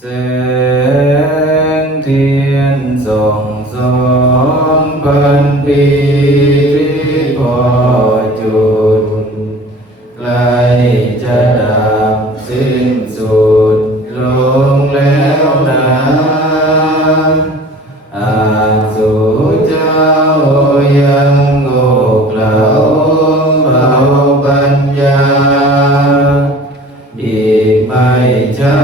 แสงเทียนส่อง2,000 ปีที่พอจุดใกล้จะดับสิ้นสุดลงแล้วนะอาสุเจ้ายังโง่เขลาเบาปัญญาอีกไม่ช้า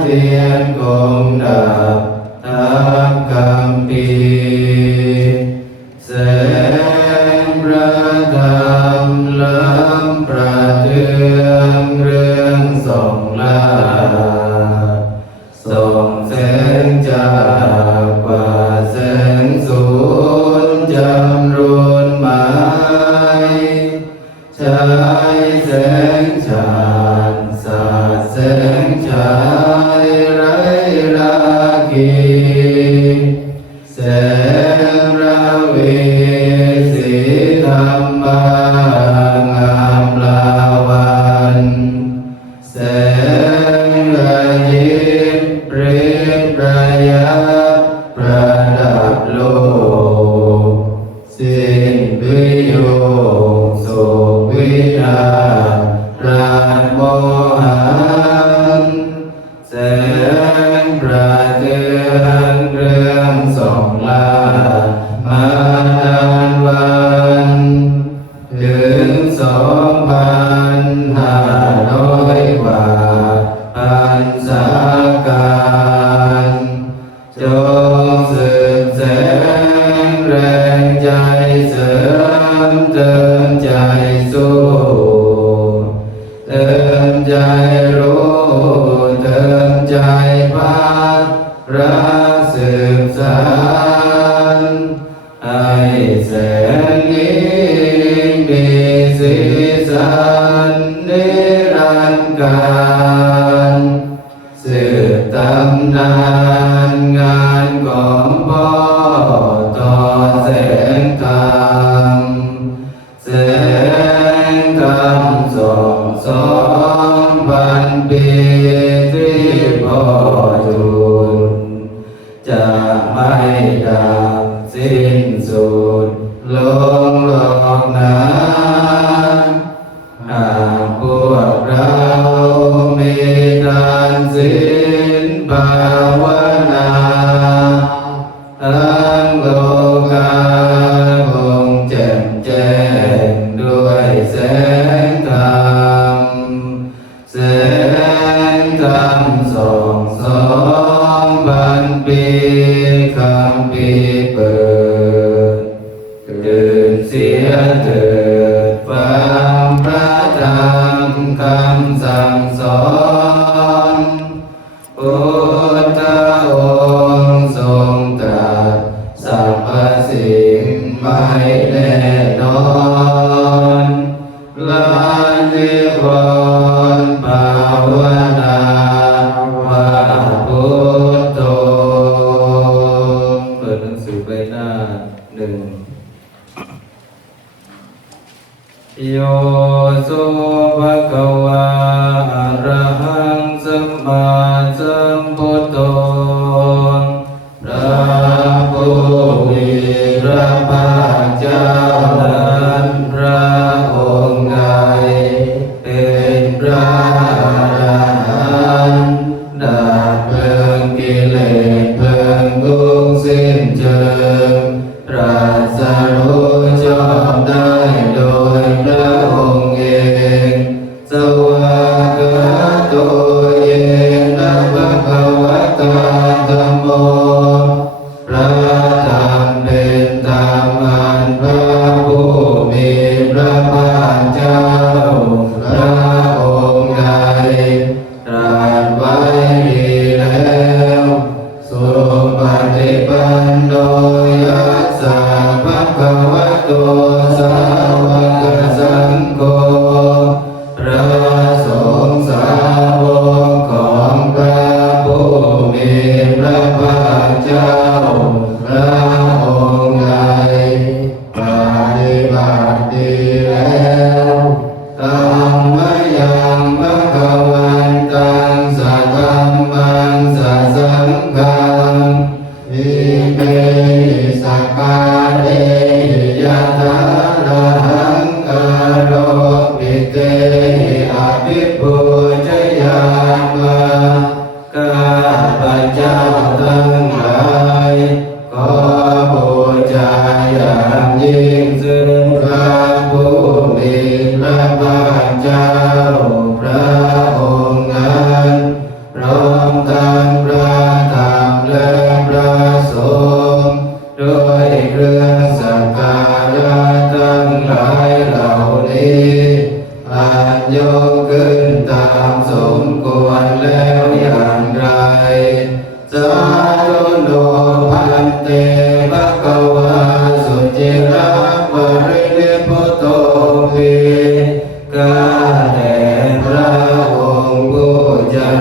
เทียนคงดับทั้งคำพีแสงพระธรรมล้ำประเทืองเรื่องส่องลาส่องแสงจากกว่าแสงสูญจำรวนหมายใช้แสงฉานสาดแสงฉายไร้ราคีแสงระวีสีธรรมางามลาวันแสงระยิบเปรตประยับประดับโลกสิ้นวิโยคโศกวินาศราชโมหันแสงประเทืองเรื่องส่องลามานานวันถึง2,500 กว่าพันษาการจงสืบแสงแรงใจเสริมเติมใจสู้เติมใจรู้เติมใจพัฒรักสืบสานให้แสงนี้มีสีสันนิรันดร์การสืบตำนานงานของพ่อต่อแสงธรรมแสงธรรมส่อง2,000 ปีที่พ่อจุดจะไม่ดับสิ้นสุดลงหรอกนะหากพวกเรามีทานศีลภาวนาทั้งโลกาคงแจ่มแจ้งด้วยแสงธรรมแสงธรรมส่อง2,000 ปีคำพีเปิดตื่นเสียเถิดฟังพระธรรมคำสั่งสอนพุทธองค์ทรงตรัสสรรพสิ่งไม่แน่นอนละนิพนธ์ภาวนาว่าพุทโธเปิดหนังสือใบหน้า1โยสุภะคะวาอะระหังสัมมาสัมพุทโธพระผู้มีพระภาคเจ้านั้นพระองค์ใดเป็นพระอรหันต์ดับเพลิงกิเลสเพลิงทุกข์สิ้นเชิงตรัสรู้ชอบได้โดยพระองค์เองสวากขาโตเยน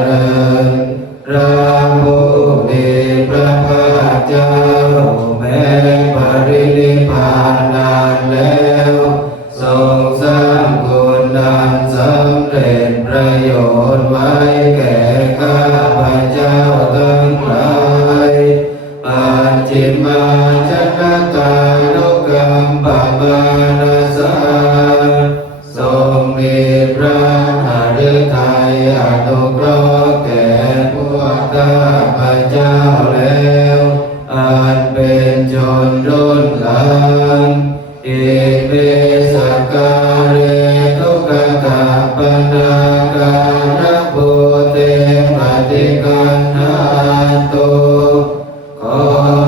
ริญพระผู้มีพระภาคเจ้าแม้ปรินิพพานนานแล้วทรงสร้างคุณอันสำเร็จประโยชน์ไว้แก่ข้าพเจ้าทั้งหลายปัจฉิมาชนกาลุกัมปบานาสาทรงมีพระหฤทัยอนุเคราะห์แก่พวกข้าพเจ้าแล้วอันเป็นชนรุ่นหลังอิเมสกการทุกขะปนาการะโพเตปฏิกันหาตุขอ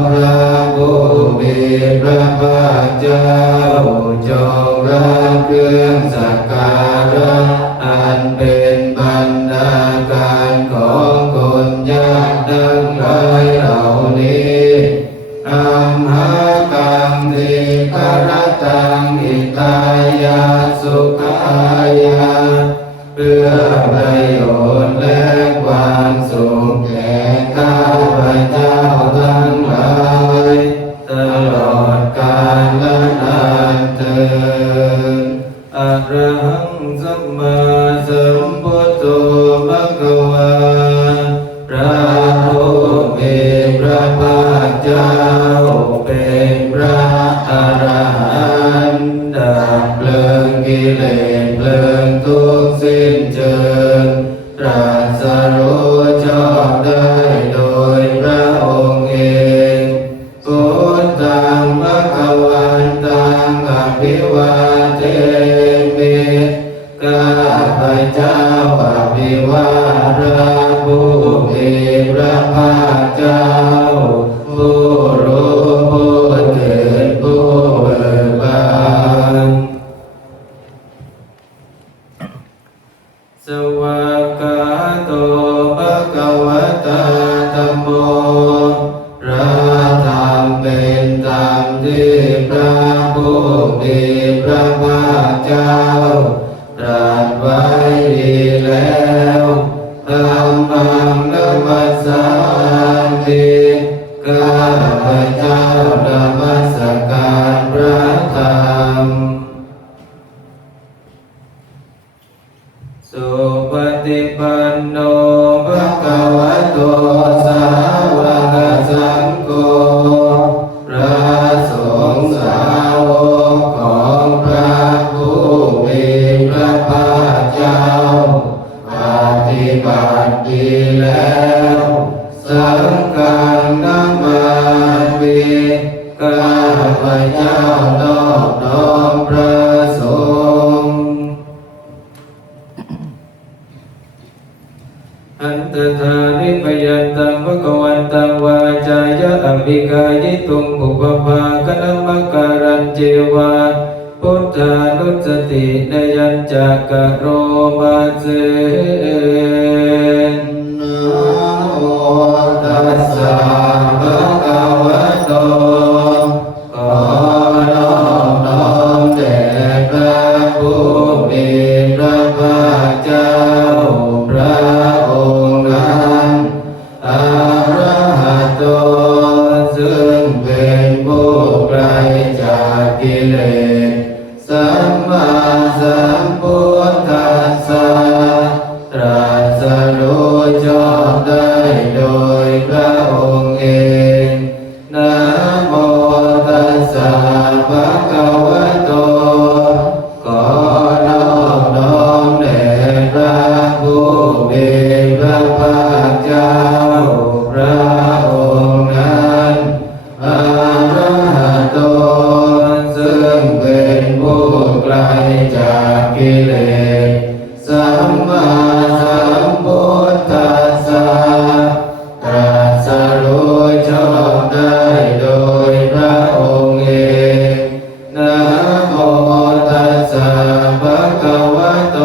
พระผู้มีพระภาคเจ้าจงรับเครื่องสักการะอันเป็นบรรณาการของคนยากทั้งหลายเหล่านี้อัมหากังติกรตังอิตายาสุขายาเพื่อประโยชน์และความสุขแก่ข้าพเจ้าทั้งหลายตลอดกาลและนานเทอญอะระหังสัมมาสัมพุทโธภะคะวาพระผู้มีพระภาคเจ้าเป็นพระอรหันต์ดับเพลิงกิเลสเพลิงทุกข์สิ้นเชิงตรัสรู้ชอบได้โดยพระองค์เองพุทธังภคะวันตังอภิวาเทมิข้าพเจ้าอภิวาทพระผู้มีพระภาคเจ้าผู้รู้ผู้ตื่นผู้เบิกบานสวากขาโตภะคะวะตาธัมโมพระธรรมเป็นธรรมที่พระผู้มีพระภาคเจ้าตรัสไว้ดีแล้วธัมมังนัมมัสสามิข้าพเจ้านมัสการพระธรรมสุปฏิปันโนภะคะวะโตสาวกสังโฆพระสงฆ์สาวกของพระผู้มีพระภาคเจ้าปฏิบัติดีแล้วสังฆังนัมมามิข้าพเจ้านอบน้อมพระสงฆ์อันตถานิพยันตังภคะวันตังวาจายะอภิกายิตุงอุปภาคณมการันเจวาพุทธานุสตินยัญจักกะโรมาเสนะโมตัสสะภะคะวะโตขอน้อมน้อมแด่พระผู้มีพระภาคเจ้าพระองค์นั้นอะระหะโตซึ่งเป็นผู้ไกลจากกิเลสสัมมาสัมพุทธัสสะตรัสรู้ชอบได้โดยพระองค์เองนะโมตัสสะภะคะวะโตขอน้อมน้อมแด่พระผู้มีพระภาคเจ้าพระองค์นั้นอะระหะโตซึ่งเป็นผู้ไกลจากกิเลสสัมมาสัมพุทธัสสะตรัสรู้ชอบได้โดยพระองค์เองนะโมตัสสะภะคะวะโต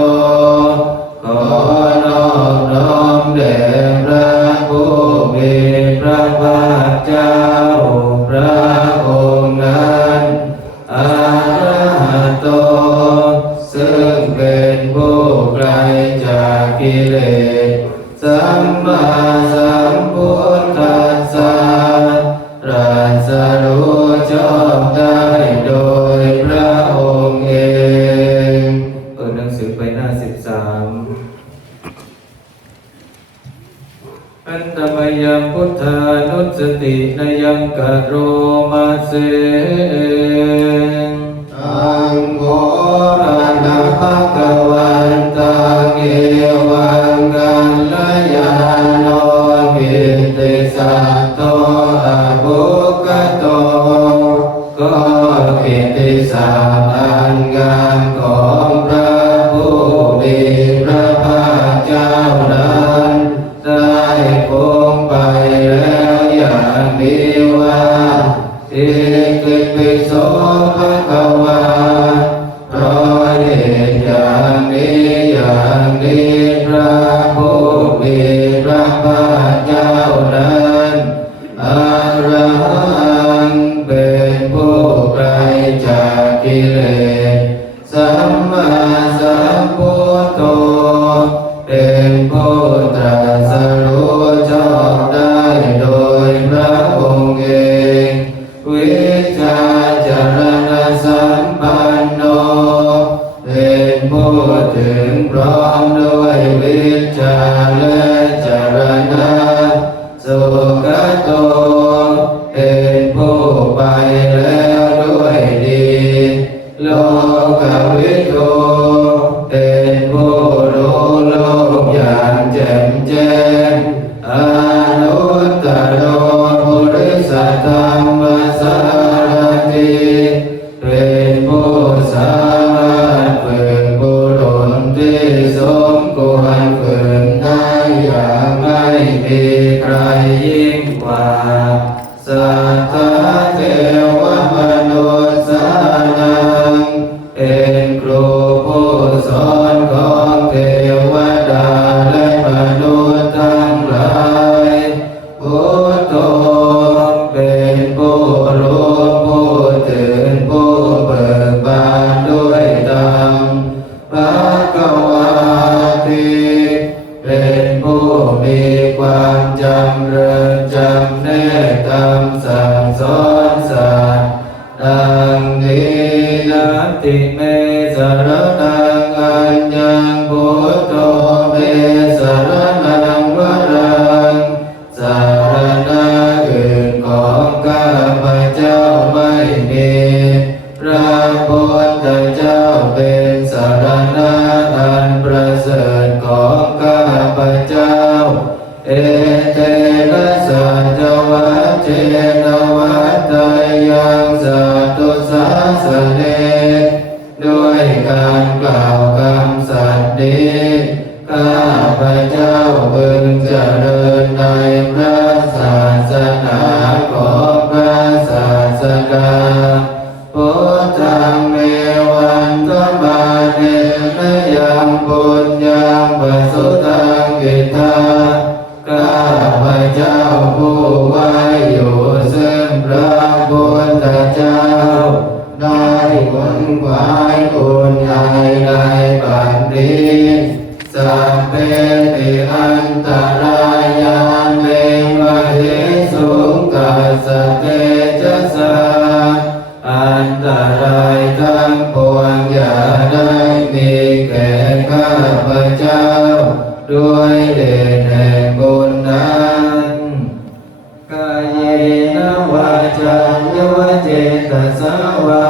ขอน้อมน้อมแด่พระผู้มีพระภาคเจ้าพระองค์นั้นอะระหะโตซึ่งเป็นผู้ไกลจากกิเลสสั สัมมาสัมพุทธัสสะตรัสรู้ชอบได้โดยพระองค์เองเปิดหนังสือไปหน้า13อันตมยังพุทธานุสตินายังกะโรมาเสอังโฆรานะภะคะวันตังเอวังกัลยาโนกิตติสัตโตอะภุคโตก็กิตติศัพท์อันงามของพระผู้มีพระภาคเจ้านั้นได้คงไปแล้วอย่างนี้ว่าอิติปิโสภะคะวาเพราะเหตุอย่างนี้อย่างนี้พระผู้มีพระภาคเจ้านั้นอรหังเป็นผู้ไกลจากกิเลสสัมมาสัมพุทโธเป็นผู้ตรัสรู้ชอบได้โดยพระองค์เองวิชาจารณสัมปันโนเป็นผู้ถึงพร้อมด้วยวิชาและจารณะสุขโตเป็นผู้ไปแล้วด้วยดีโลกวิทูเป็นผู้รู้โลกอย่างแจ่มแจ้งอนุตตโรปุริสธรรมสารถิเป็นผู้สามารถฝึกบุรุษที่สมควรฝึกได้อย่างไม่มีใครยิ่งกว่าสัทธาเทวมนุษย์สานังเป็นครูผู้สอนของเทวดาและมนุษย์ทั้งหลายพุทโธเป็นผู้รู้ผู้ตื่นผู้เบิกบานด้วยธรรมภควาติเป็นผู้มีความจำเริญจำแนกธรรมสั่งสอนสัตว์ดังนี้นาติเมสรนังอัญญังพุทโธเมสรนังวรังสารณะอื่นของข้าพเจ้าไม่มีพระพุทธเจ้าเป็นสารณะอันประเสริฐของข้าพเจ้าเอเตนะสัจวัตเจนวัตตายังสัตตุสาสเนด้วยการกล่าวคำสัตย์นี้ข้าพเจ้าพึงเจริญในพระศาสนาของพระศาสดาพุทธังเมวันตมาเนนยังปุญญังปสุตังกิตาข้าพเจ้าผู้ไว้อยู่ซึ่งพระพุทธเจ้าได้ขนขวายคุณใหญ่ในบัดนี้สัพเพติอันตรายาเมวะเหสุกัสสะเตจะสาอันตรายทั้งปวงอย่าได้มีแก่ข้าพเจ้าด้วยเดชแห่งบุญนั้นกายเยนะวาจายวเจตสาวา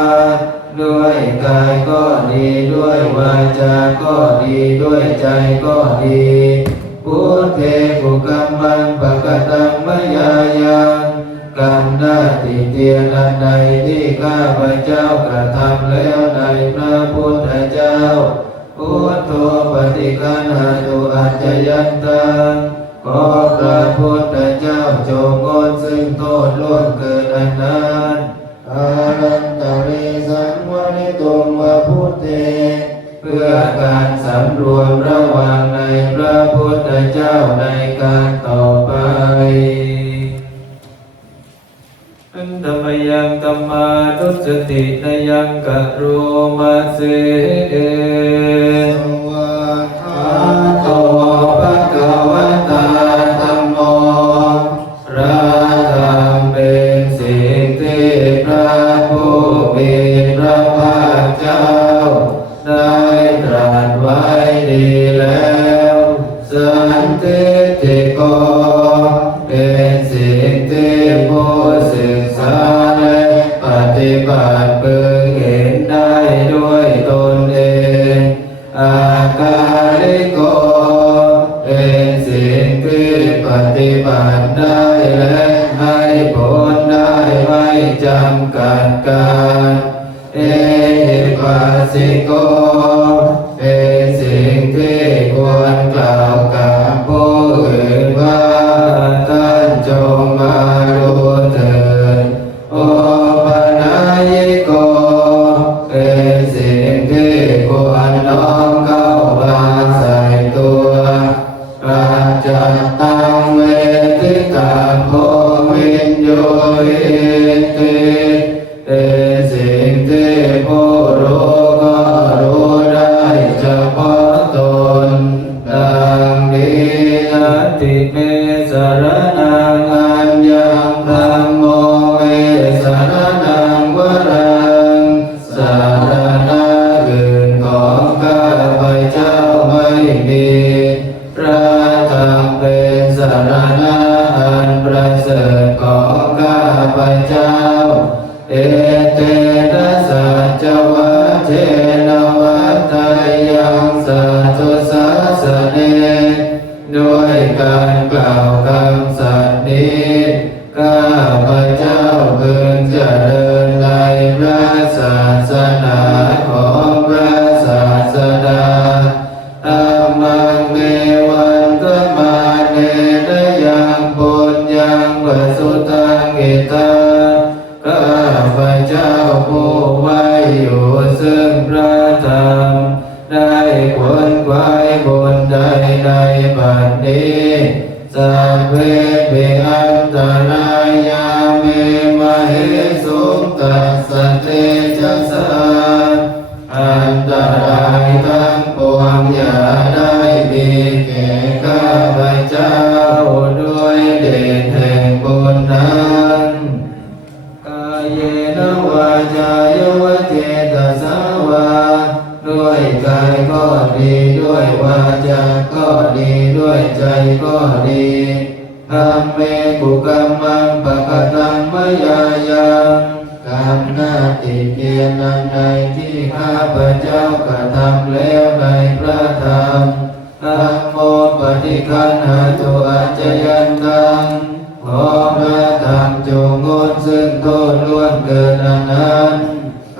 ด้วยกายก็ดีด้วยวาจาก็ดีด้วยใจก็ดีพุทเทปุกัมมันปะกตังมยายังกรรมหน้าติเตียนอันใดที่ข้าพเจ้ากระทำแล้วในพระพุทธเจ้าพุทโธปฏิคันหาตุอัจจยันตังขอพระพุทธเจ้าจงงดซึ่งโทษล่วงเกินอันนั้นอารันตริสังวนิตุมวะพุทเทเพื่อการสำรวมระวังในพระพุทธเจ้าในการต่อไปอันธรรมยังธรรมานุสตินายังกะโรมาเสวะโต ภะคะวตาธัมโมพระธรรมเป็นสิ่งที่พระผู้มีพระภาคเจ้าได้ตรัสไว้ดีแล้วสันทิฏฐิโกเป็นสิ่งที่ผู้ศึกษาและปฏิบัติพึงเห็นได้ด้วยตนเองอากาลิโกเป็นสิ่งที่ปฏิบัติได้และให้ผลได้ไม่จำกัดการเอหิปัสสิโกเป็นสิ่งที่ควรกล่าวกับผู้อื่นว่าท่านจงมาดูเถิดโอปนัญิโกเป็นสิ่งที่ควรน้อมเข้ามาใส่ตัวปัจจัตตังเวทิตาโพวิญโยหิติเป็นสิ่งที่ผู้รู้ก็รู้ได้เฉพาะตนดังนี้นัตถิเมสรณังอัญญังธัมโมเมสรณังวรังสารณะอื่นของข้าพเจ้าไม่มีพระธรรมเป็นสารณะอันประเสริฐของข้าพเจ้าเอเตนะสัจวัตเทนะวัตถยังสัทธุสัสสะเนด้วยการกล่าวคำสัตย์นี้ข้าพเจ้าพึงเจริญในพระศาสนาของพระศาสดาธัมมังเมวันตมาเนนยังปุญญังวสุตังอิตังข้าพเจ้าผู้ไว้อยู่ซึ่งพระธรรมได้ขวนขวายบนใดในบัดนี้สัพเพเปอันตรายาเมมะเหสุตัสสะเตจัสสะอันตรายทั้งปวงอย่าได้มีแก่ข้าพเจ้าด้วยเดชแห่งบุญนั้นกายเยนะวาจายวเจตสาวาด้วยกายก็ดีด้วยวาจาก็ดีด้วยใจก็ดีธรรมเมกุกัมมังปะกตังมยายังกรรมหน้าติเตียนนั้นใดที่ข้าพเจ้ากระทำแล้วในพระธรรมธัมโมปฏิคันหาตุอัจจยันตังขอพระธรรมจงงดซึ่งโทษล่วงเกินนั้น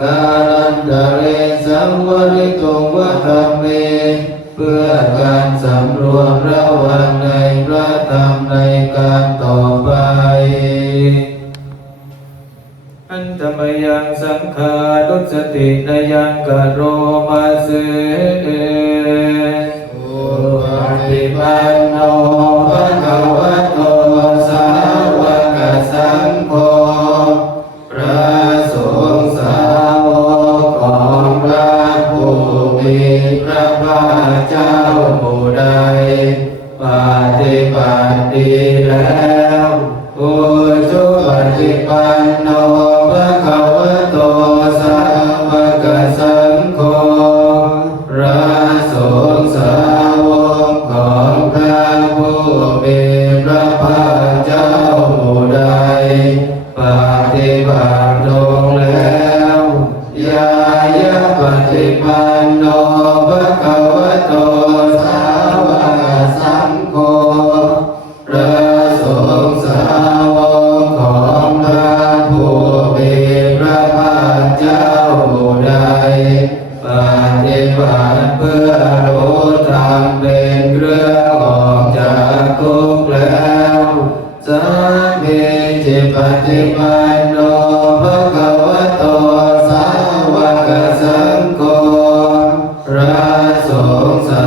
กาลันตะเรสังวริตุงวะธรรมเมเพื่อการสำรวมระวังในพระธรรมในการต่อไปอันธรรมยังสังขารุสตินายังกโรมาเสสุปฏิปันโนภะคะวะโตสาวกสังโฆพระสงฆ์สาวกของพระผู้มีพระภาคเจ้าผู้ใดปฏิบัติดีแล้วอุชุปฏิปันโนภะคะวะโตสาวกสังโฆพระสงฆ์สาวกของพระผู้มีพระภาคเจ้าผู้ใดปฏิบัติลงแล้วยายะปฏิปันโนภะคะวะโตสาวกสังโฆพระสงฆ์สาวกของพระผู้มีพระภาคเจ้าผู้ใดปฏิบัติเพื่อรู้ธรรมเป็นเครื่องออกจากทุกข์แล้วสัพเพจิปฏิปันโนภะคะวะโตสาวกสังโฆพระสงฆ์สา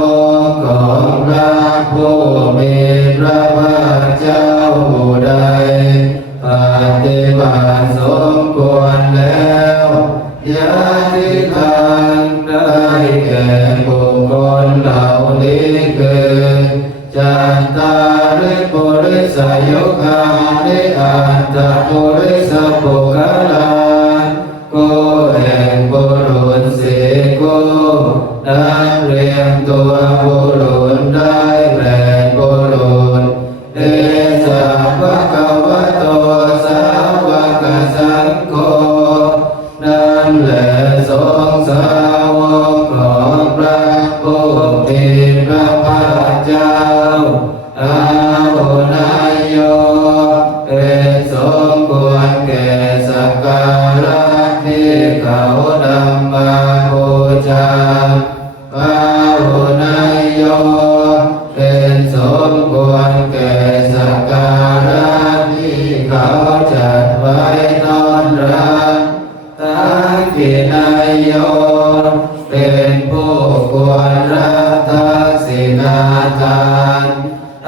วกของพระผู้มีพระภาคเจ้าผู้ใดปฏิบัติสมควรแล้วญาติทานได้แก่บุคคลเหล่านี้คือ นตาริปุริสโยคานิอันตปุริสปุกลาโกแห่งบุรุษสี่โกนั้นเรียงตัวบุรุษได้แก่บุรุษเอสาวกวะโตสาวกสังโฆนั่นแหละสงฆ์สาวกของพระผู้มีพระภาคเจ้าอาหุนายโยเป็นสมควรแก่สักการะที่เขานำมาบูชาอาหุนายโยเป็นสมควรแก่สักการะที่เขาจัดไว้ต้อนรับทักขินายโยเป็นผู้ควรรับทักษิณาทาน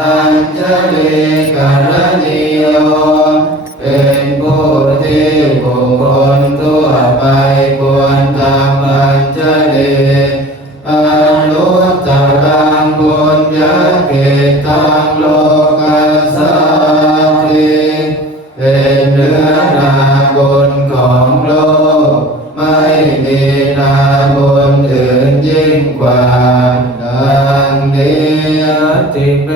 อัญชลีกรณีโยเป็นผู้ที่บุคคลทั่วไปควรทำอัญชลีอนุตตรังบุญญาเกตังโลกัสสาติเป็นเนื้อนาบุญของโลกไม่มีนาบุญอื่นยิ่งกว่าดังนี้ติเป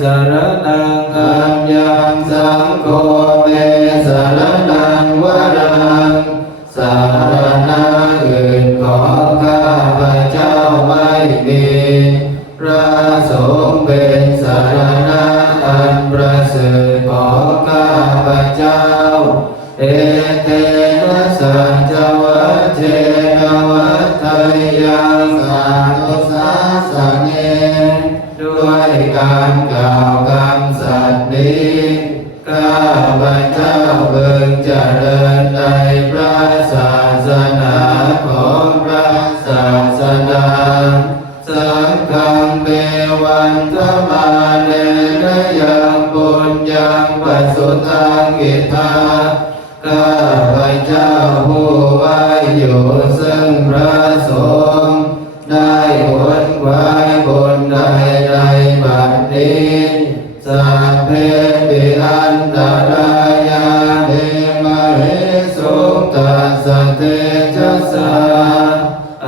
สารนังอัญญังสังโฆเปสารนังวรังสารณะอื่นของข้าพเจ้าไม่มีพระสงฆ์เป็นสารณะอันประเสริฐของข้าพเจ้าเอเตนะสัจจวัชเชนวัฏไทยังสาธุสาสเนด้วยการกล่าวคำสัตย์นี้ข้าพเจ้าเบิ่งเจริญในพระศาสนาของพระศาสดาสังฆังเบวันธมาเนนะยังบุญยังปัสสุตังกิตาข้าพเจ้าผู้ไว้อยู่ซึ่งพระสงฆ์ได้หวนไว้บนใดใดบัดนี้สัพเพปิอันตรายาเดมเหสุตัสสะเตจัสสะ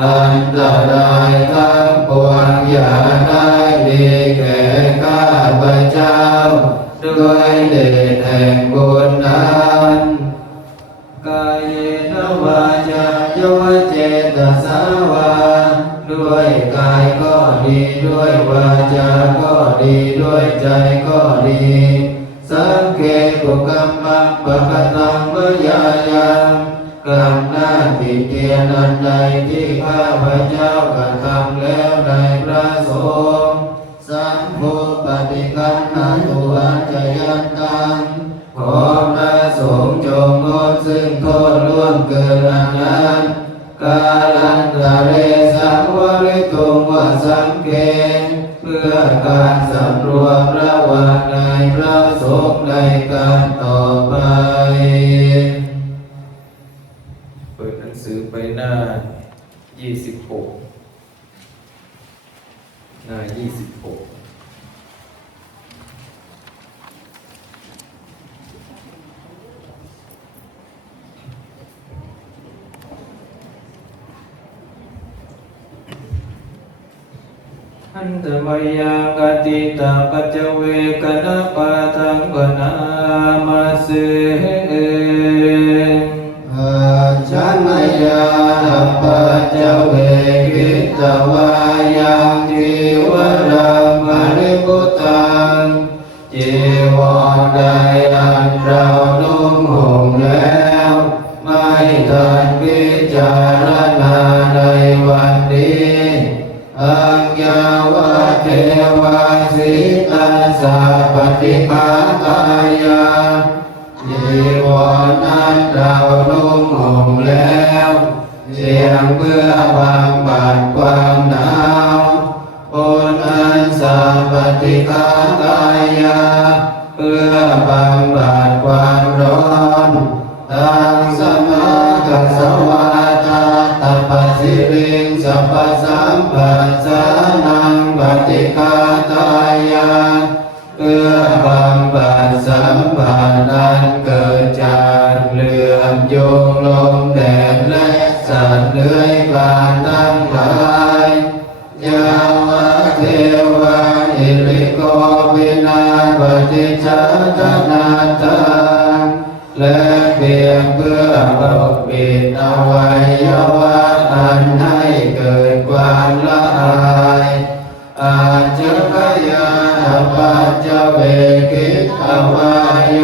อันตรายทั้งปวงอย่าได้มีแก่ข้าพเจ้าด้วยเดชแห่งบุญนั้นกายเนวาจาโยเจตสาวาด้วยกายก็ดีด้วยวาจาก็ดีด้วยใจก็ดีสังเกตุกัมมังปะกตังวะยายากรรมหน้าที่เกียรติใดที่ข้าพเจ้ากระทำแล้วในพระสงฆ์สังโฆปฏิคันนาตุอัจจยันตังขอพระสงฆ์จงงดซึ่งโทษล่วงเกินอันนั้นกาลันตะเรสังวริตุงวสังเกเพื่อการสำรวมระหว่างในพระสงฆ์ในการต่อไปเปิดหนังสือไปหน้า26หน้า26อันตมยังกติตาปัจเจเวกนะปะทังปนามาเสอาจามยาปัจเจเวกิตวายังทิวรังมริพุตังจีวรใดอันเรานุ่งห่มแล้วไม่ทันพิจารณาในวันนี้อัญญาวะเทวาสิตัสสะปฏิภาคายาจีวรนั้นเรานุ่งห่มแล้วเพียงเพื่อบำบัดความหนาวบนอันสาปฏิภาคายาเพื่อบำบัดความร้อนตังสมากัสสวาตาตัปปสิริงสัพพสัมปัสสานังปฏิฆาตายา วินาปฏิจจตนาตังและเพียงเพื่อปกปิดอวัยวะอันให้เกิดความละอายอาจพยาปัจจเวกิตอวายโย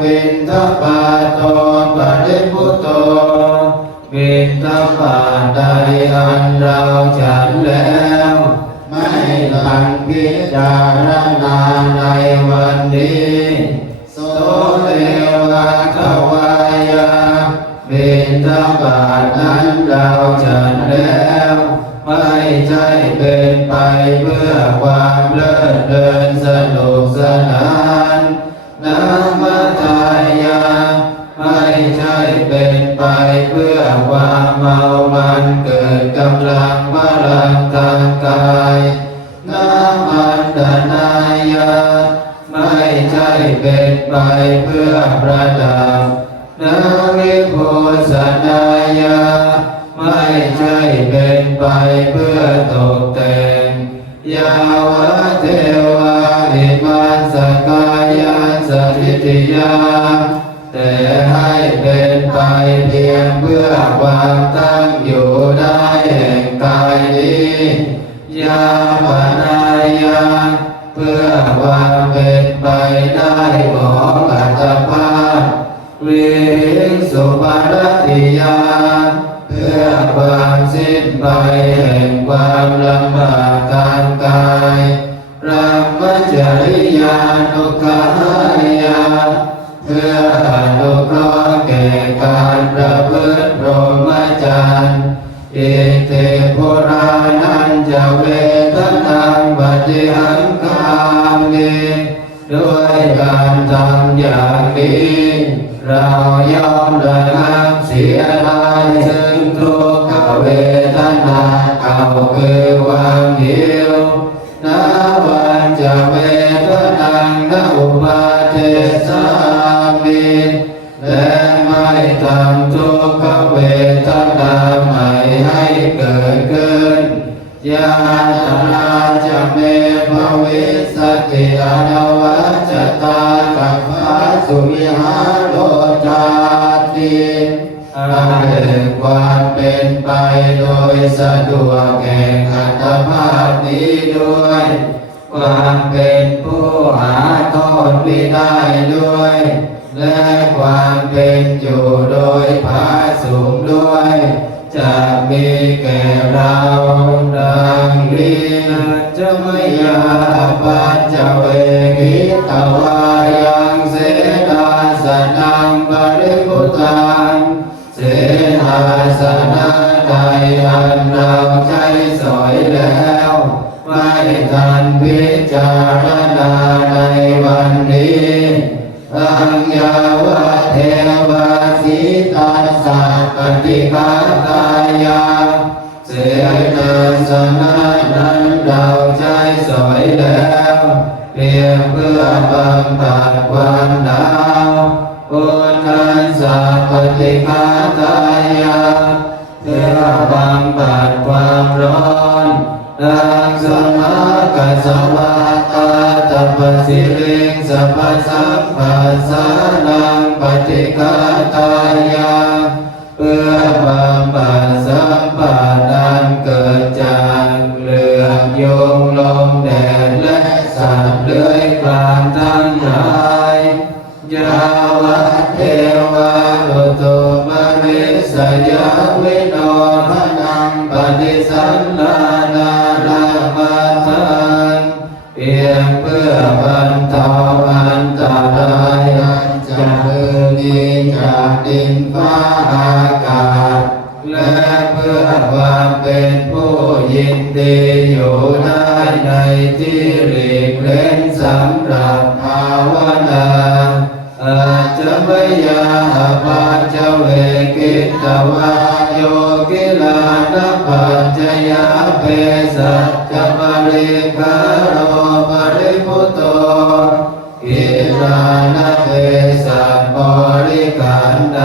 ปินทปาโตปริพุตโตปินทปาใดอันเราฉันแล้วไม่หลังพิจารณาในวันนี้โสเทวะทวายาบิณฑบาตนั้นเราฉันแล้วไม่ใช่เป็นไปเพื่อความเพลิดเพลินสนุกสนานนามัทายาไม่ใช่เป็นไปเพื่อความเมามันเกิดกำลังพลังทางกายนามันดานายาไม่ใช่เป็นไปเพื่อประดับนาวิโภสนายาไม่ใช่เป็นไปเพื่อตกแต่งยาวะเทวาหิมัสสกายาสถิติยาแต่ให้เป็นไปเพียงเพื่อความตั้งอยู่ได้แห่งกายนี้ยาปนายาเพื่อความเป็นไปได้ของอัตภาพวิสุปารติยาเพื่อความสิ้นไปแห่งความลำบากทางกายรัมมจริยานุกหายาเพื่ออนุเคราะห์แก่การประพฤติพรหมจรรย์อิติปุรานันจะเวทนาปัจจิหังคามิด้วยการทำอย่างนี้เราย่อมระงับเสียได้ซึ่งทุกขเวทนาเก่าคือความหิวนาวันจะเวทนานาอุปาเทสามิและไม่ทำทุกขเวทนาใหม่ให้เกิดขึ้นญาตนาจะเมภวิสติอนาวัจตากัปปะสุวิหารโลจาติอาเห็นความเป็นไปโดยสะดวกแห่งอัตภาพนี้ด้วยความเป็นผู้หาโทษไม่ได้ด้วยและความเป็นอยู่โดยผาสุกด้วยจะมีแก่เราดังนี้จะไม่ยาปัจจเวกิตวายังเสนาสนังปริพุตังเสนาสนะใดอันเราใช้สอยแล้วไม่ทันพิจารณาในวันนี้อังยาวะเทวาสิตาสัพปฏิฆาตายาเสนาสนะนั้นเราใช้สอยแล้วเพียงเพื่อบำบัดความหนาวอุทันสัพปฏิฆาตายาเพื่อบำบัดความร้อนดังสมากัสสวะตาตัปสิลิงสัพพสัมปัสสานังปฏิฆาตายาเพื่อบำบัดสัมปัสนันเกิดจากเหลือบยุงลมแดดและสัตว์เลื้อยคลานทั้งหลายยาวะเทวาอุตุมริสยาวิโนทนังปฏิสันลานานามาทังเพียงเพื่อบรรเทาอันตรายจากมือนี้จากดินฟ้าอากาศและเพื่อความเป็นผู้ยินดีอยู่ได้ในที่หลีกเล้นสำหรับภาวนาอาจไม่ยาปัจจเวกิตวาโยกิลานะปัจจยาเปสัจจปริคารโรปริพุตโตกิลานะเปสัจบริการใด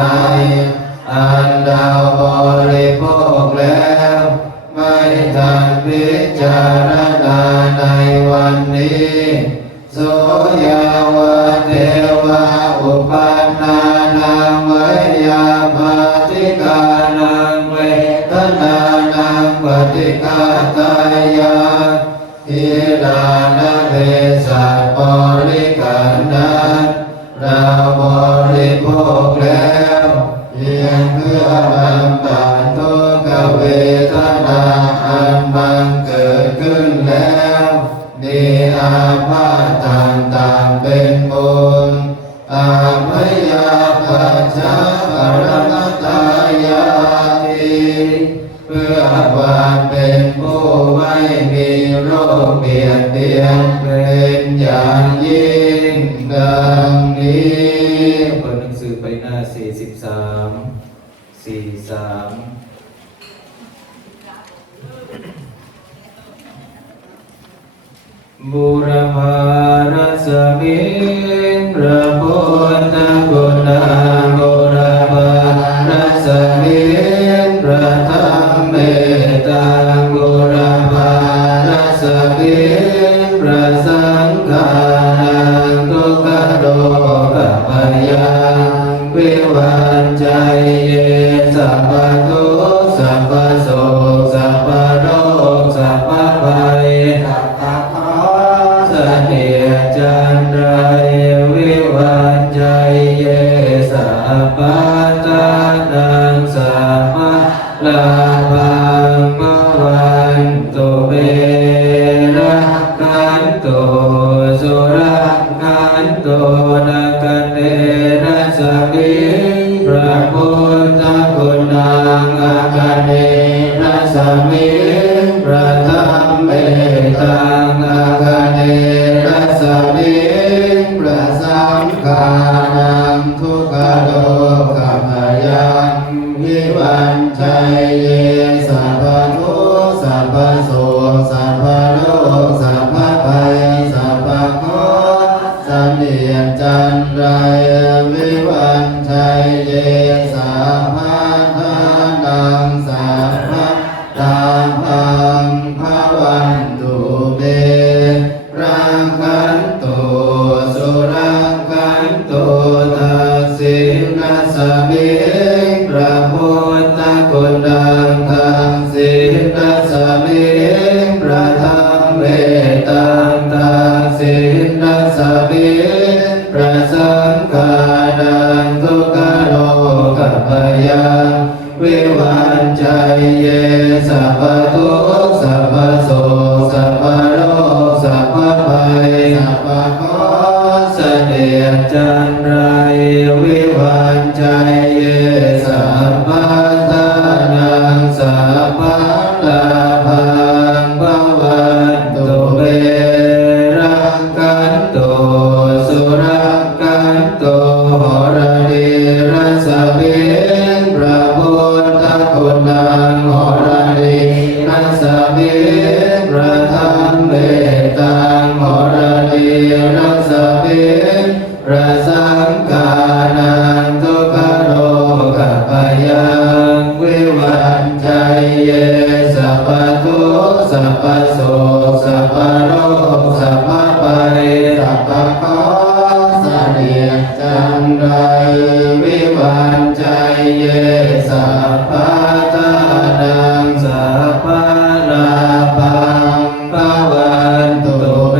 อันเราบริโภคแล้วไม่ทันพิจารณาในวันนี้ โสยาวะเทวะอุปันนานังเวยาปฏิกานังเวทนานังปฏิฆาตายาทิลานะเภสัชบริการนั้นเราบริโภคแล้วเพียงเพื่อบำบัดทุกขเวทนาอันบังเกิดขึ้นแล้วมีอาพาธต่างๆเป็นบุญอาภยาปัจจาปรมัตถายาติเพื่อความเป็นผู้ไม่มีโรคเบียดเบียนเป็นอย่างยิ่งดังนี้เปิดหนังสือไปหน้า43บุรพารัสมิงระพุทธกุณาบุรพารัสมิงประทัมเมตังบุรพารัสมิงประสังฆานังทุกขโรคภัยยังวิวันใจเยสัพพทุกข์สัพพโศกสัพพโรคสัพพภัยเสนียจันไรวิวันใจเยสัพพตานังสัพพลาภังภวันตุเบรักขันตุสุรักขันตุนักเตนะสมิงพระพุทธคุณังอาคเนนะสมิงพระธรรมเมตังอาคเนนะสมิงพระสังฆานังทุกขโลกภัยยังวิวันชัยเยสัพพทุกข์สัพพโศกสัพพโรคสัพพภัยสัพพโคเสนียจันไรวิวันชัยเยสัพพทานังสัพพตาพังภวันตุเมรังคันตุสุรังคันตุทักษิณสมิงพระพุทธคุณังทักษิณสมิงพระธรรมเมตังทักษิณสมิงพระสังฆานังทุกขโลกภัยยังวิวันใจเยสัพพทุกข์สัพพโศกสัพพโรคสัพพภัยสัพพโคเสนียจันไรวิวันใจเยสัพพทานังสัพพลาภังภวันตุเบรักขันตุสุรักขันตุหรณีรัสมิงพระพุทธคุณังหรณีรัสมิงพระธรรมเมตังหรณีรัสมิงพระสังฆานังทุกขโลกภัยยังวิวันชัยเยสัพพทุกข์สัพพโศกสัพพโรคสัพพภัยสัพพโคเสนียจันไรวิวันชัยเยสัพพทานังสัพพลาภังภวันตุเบ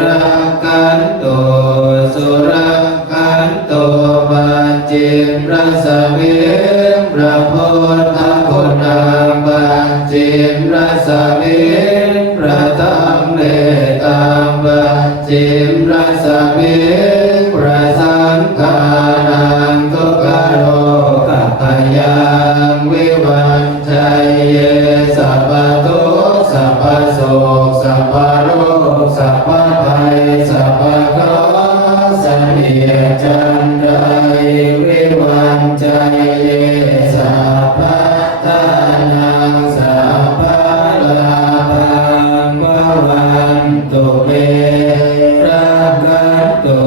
รักขันตุสุรักขันตุปัจจิมรัสมิงพระพุทธคุณังปัจจิมรัสมิงพระธรรมเมตังปัจจิมรัสมิงพระสังฆานังทุกขโลกภัยยังวิวันชัยเยสัพพทุกข์สัพพโศกสัพพโรคสัพพภัยสัพพโคเสนียจันไรวิวันชัยเยสัพพทานังสัพพลาภังภวันตุเมรักขันตุ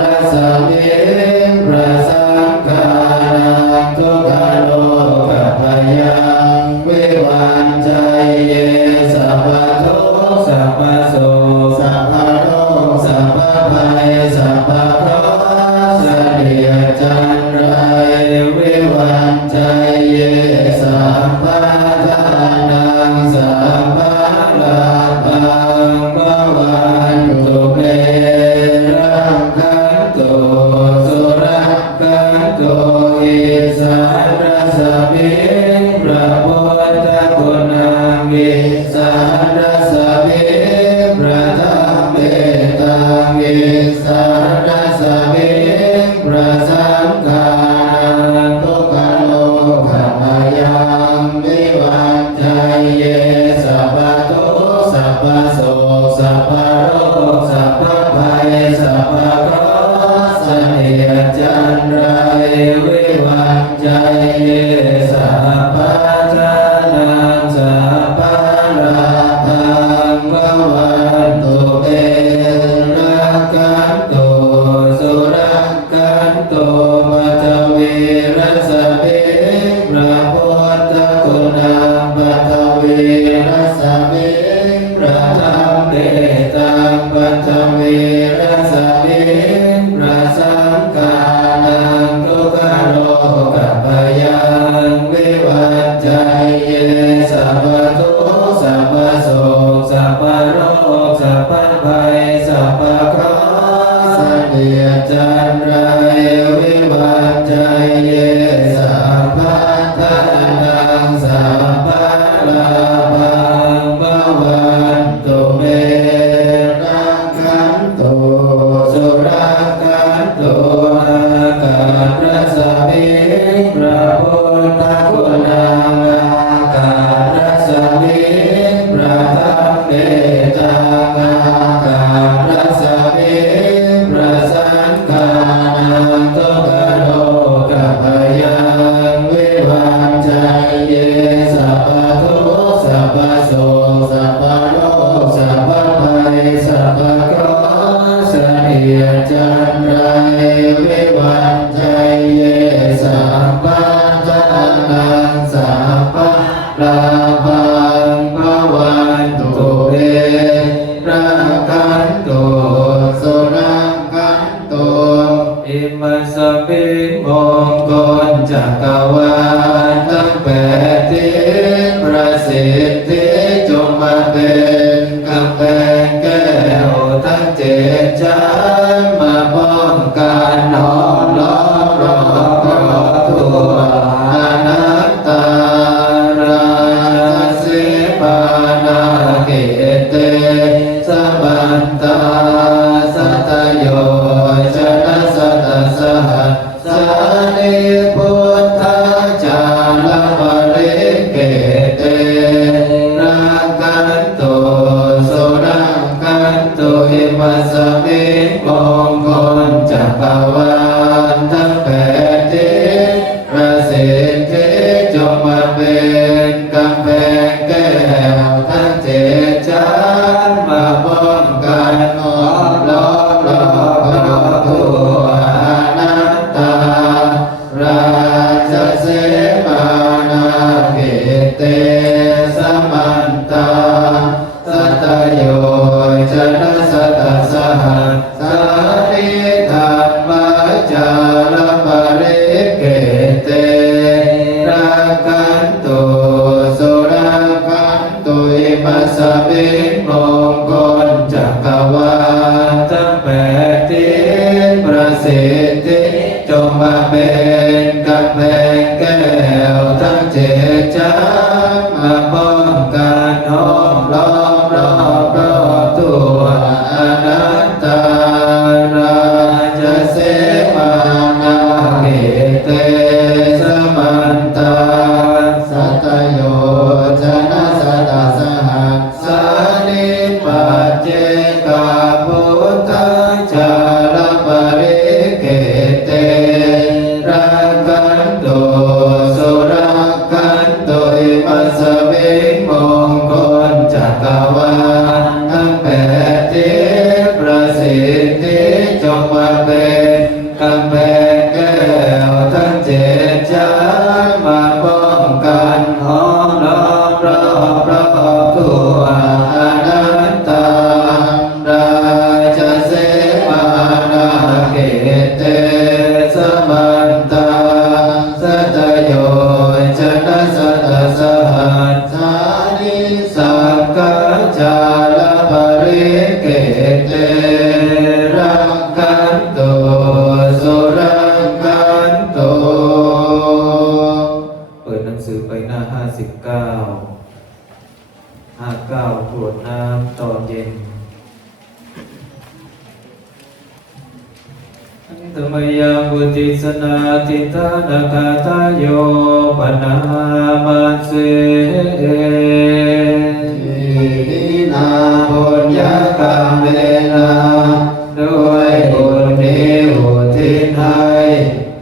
รัสมิงพระสังฆานังทุกขโลกพยังวิวันชัยเยสัพพทุกข์สัพพโสกสัพพโรคสัพพภัยสัพพเคราะห์เสนียดจันไรวิวันชัยเยสัพพทานังสัพพลาภังภวันตุเมรังคันตุสุรักขันตุอิสารสมิงพระพุทธคุณังอิสารสมิงพระธรรมเมตังอิสารสมิงพระสังฆานังทุกขโลกพยังวิวันชัยเยสัพพทุกข์สัพพโสกสัพพโรคสัพพภัยสัพพเคราะห์เสนียดจันไรวิวันชัยเยสัพพทานังสัพพลาภังภวันตุเตรักขันตุสุรักขันตุปัทวีรัสมิงพระพุทธคุณังปัทวีรัสมิงพระธรรมเมตังปัทวีรัสมิงพระสังฆานังทุกขโลกพยังวิวันชัยเยสัพพทุกข์สัพพโสกสัพพโรคสัพพภัยสัพพเคราะห์เสนียดจันไรวิวันชัยเยสัพพทานังสัพพลาภังภวันตุเมรังคันตุสุรักขันตุอาการรัสมิงพระพุทธคุณังอาการรัสมิงพระธรรมเมตังอาการรัสมิงพระสังฆานังทุกขโลกพยังวิวันชัยเยสัพพทุกข์สัพพโสกสัพพโรคสัพพภัยสัพพเคราะห์เสนียดจันไรวิวันชัยเยสัพพทานังสัพพลาภังภวันตุเตรักขันตุสุรักขันตุอิมัสสมิงมงคลจักรวาลทั้งแปดทิศประสิทธิจงมาเป็นกำแพงแก้วทั้งเจ็ดชั้นมาป้องกันน้อมล้อมรอบรอบทั่วอนัตตาราชสิปานาเกเตสบันตาสัตโยชนะสัตสหัสสานิพุทธจาลวริเกเตรักขันตุสุรักขันตุอิมัสสมิงมงคลจักรวาลทั้งแปดทิศประสิทธิจงมาเป็นกำแพงแก้วทั้งเจ็ดชั้นมาป้องกันล้อมรอบรอบทั่วอนัตตาราชสิมานาเกเตสมันตาสัตโยชนะสัตสหัสสานิธรรมจารปริเกเตรักขันตุสุรักขันตุอิมัสสมิงมงคลจักรวาลทั้งแปดทิศประสิทธิจงมาเป็นกำแพงแก้วทั้งเจ็ดชั้นมาป้องกันห้อมล้อมรอบรอบทั่วอนัตตาราชสิมานาเกเตสมันตาสัตโยชนะสัตสหัสสานิปัจเจกพุทธจารปริเก ธรรมยังบุติสนาทิตานาคาทายโยปนามาเสทินาบุญญากรรมเวนาด้วยบุญนี้อุทิศให้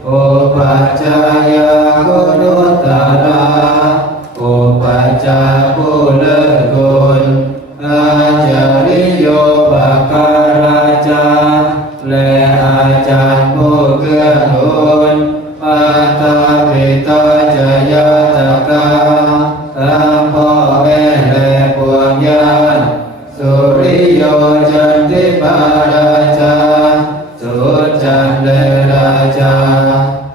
อุปัชฌายาคุณุตตระอุปัชฌาย์ผู้เลิศคุณอาจาริโยปการาจารย์และอาจารย์ผู้เกื้อหนุนมาตาปิตาจายาตกาทั้งพ่อแม่และพวกญาติสุริโยจันทิปาราชาสุจันเลราชา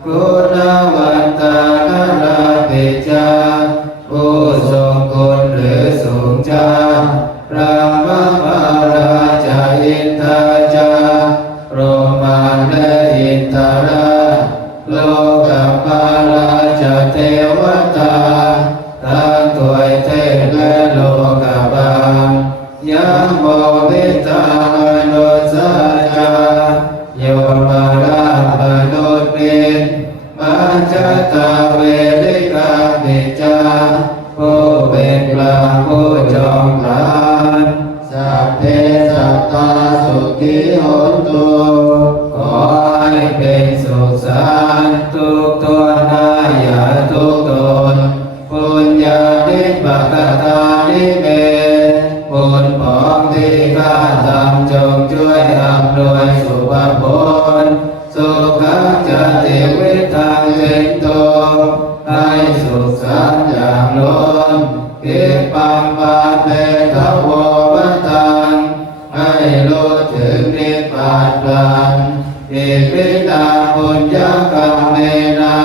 คุณวันตานาราปิจาผู้ทรงคุณหรือสูงจาพระมหาราชาอินทราชาโรมาและอินทราโลกปาราชาเทวตาทั้งถวยเทพและโลกบาลยะโมวิตามนุสาจาโยมาราปนุตติมัจจตาเวริกาปิจาผู้เป็นพระผู้จอมพานสัพเพสัตตาสุขีโหตุขอให้เป็นสุขสันต์ทุกตนนาอย่าทุกตนปุญญานิปกตานิเมบุญของที่ข้าทำจงช่วยอำนวยสุภผลสุขังจติวิทังสินโตให้สุขสันต์อย่างล้นกิปังปาเปทโววัตังให้รู้ถึงนิพพานพลันอิปินาปุญญกรรมเมนา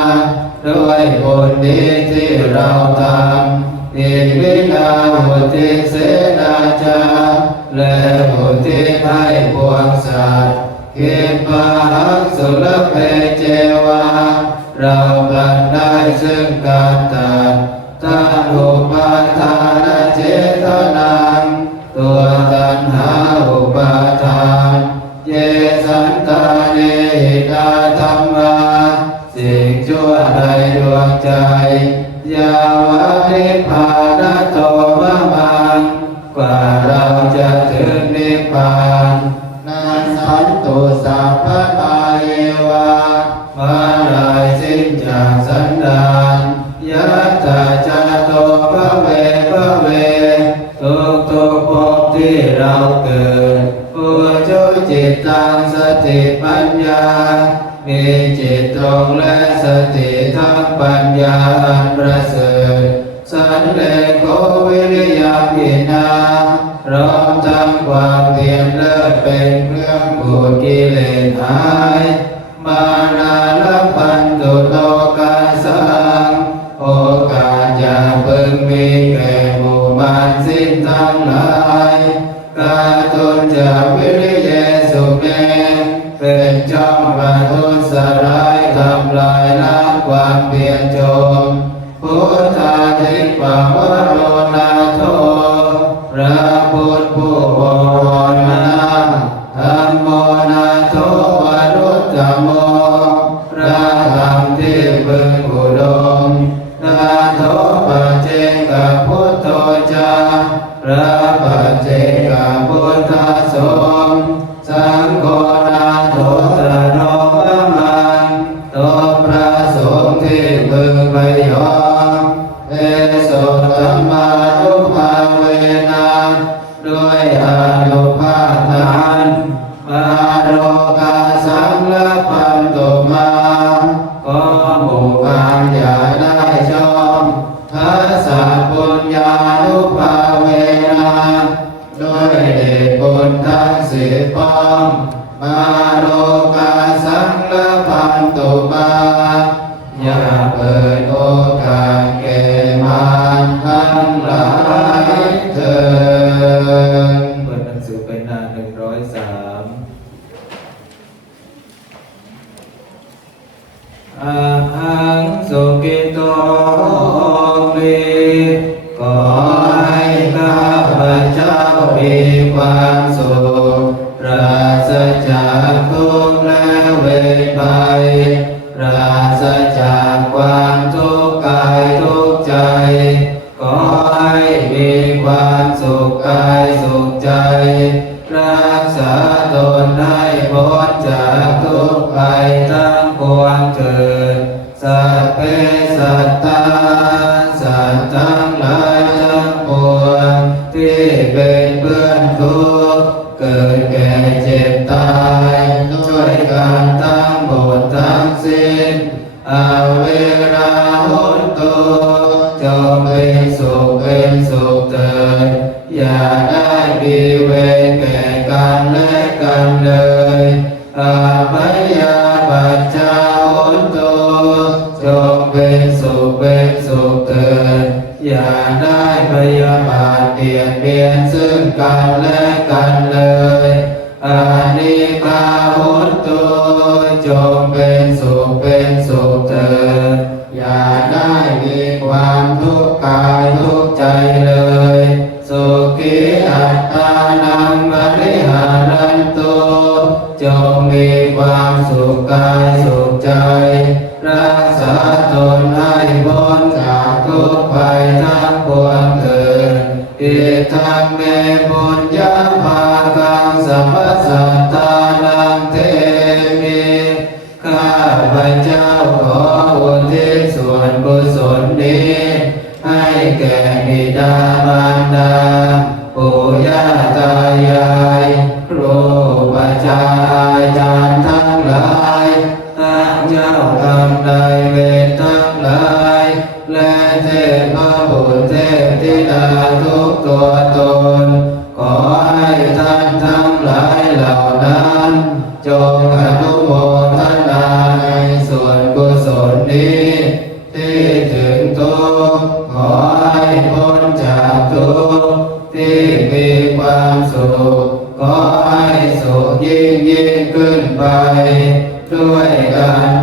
ด้วยบุญดีที่เราทำอิปินาบุติเสนาจาและบุติให้พวงสัตว์กิปะหังสุลเพเจวาเราบันได้ซึ่งการตัดทานุปาทานเจตนังตัวตัณหาอุปาทานเยสันตาเนหิตาธรรมาสิ่งชั่วในดวงใจยาวะนิพพานโตมะมังกว่าเราจะถึงนิพพานนันสันตุสัพพะอาเยวะมาลายสิ้นจากสันดานยัตถาจาโตภเวภเวทุกภพที่เราเกิดผู้จุจิตตังสติปัญญามีจิตตรงและสติทั้งปัญญาอันประเสริฐสันเลโกวิริยามินาพร้อมทั้งความเพียรเลิศเป็นเครื่องบูดกิเลสหายมานาลพันตุโลกาสังโอกาสอย่าเพิ่งมีแก่หมู่มารสิ้นทั้งหลายกาตุนจะวิริยสุเมเป็นจ้องประทุษร้ายทำลายล้างความเพียรชมพุทธาทิปวโรนาโทพระพุทธผู้บวรนาธัมโมนาโทวรุตตโมพระธรรมที่พึงอุดมนาโทปัจเจกพุทโธจาพระปัจเจกพุทธสงฆ์สังโฆนาโทตโนมะมังโตพระสงฆ์ที่พึงไปยอมเอโสธัมมานุภาเวนะด้วยอานุภาพนั้นมาโรกาสังละพันตุมาขอหมู่กามอย่าได้ชมทัสสะปุญญานุภาเวนะด้วยเดชบุญทั้งสิบปองมาโรกาสังละพันตุมาอย่าเปิดโอกาสแก่มารทั้งหลายเถิดเปิดหนังสือไปหน้า103อาหังสุกิโตวิขอให้ข้าพเจ้ามีความสุขปราศจากทุกข์และเว ภัยทั้งปวงเถิดสัพเพสัตตาสัตว์ทั้งหลายทั้งปวงที่เป็นเพื่อนทุกข์เกิดแก่เจ็บตายช่วยกันทั้งหมดทั้งสิ้นอาเวราหุนตุจงเป็นสุขเป็นสุขเถิดอย่าได้มีเวรแก่กันและกันเลยอาภัยยาปัจจาหุนตุจงเป็นสุขเป็นสุขเถิดอย่าได้พยาบาทเบียดเบียนซึ่งกันและกันเลยอานิกาหุนตุจงเป็นสุขเป็นสุขเถิดอย่าได้มีความทุกข์กายทุกข์ใจเลยสุขีอัตตานังบริหารันตุจงมีความสุขกายสุขใจรักษาตนให้พ้นจากทุกข์ภัยทั้งปวงเถิดอิทังเมปุญญาภาคังสัพพสัตตานังเทมิข้าพเจ้าขออุทิศส่วนกุศลนี้ให้แก่บิดามารดาปู่ย่าตายายครูบาอาจารย์ทั้งหลายทั้งเจ้ากรรมนายเวรทั้งหลายและเทพบุตรเทพธิดาทุกตัวตนขอให้ท่านทั้งหลายเหล่านั้นจงอนุโมทนาในส่วนกุศลนี้ที่ถึงทุกข์ขอให้พ้นจากทุกข์ที่มีความสุขขอให้สุขยิ่งขึ้นไปด้วยกัน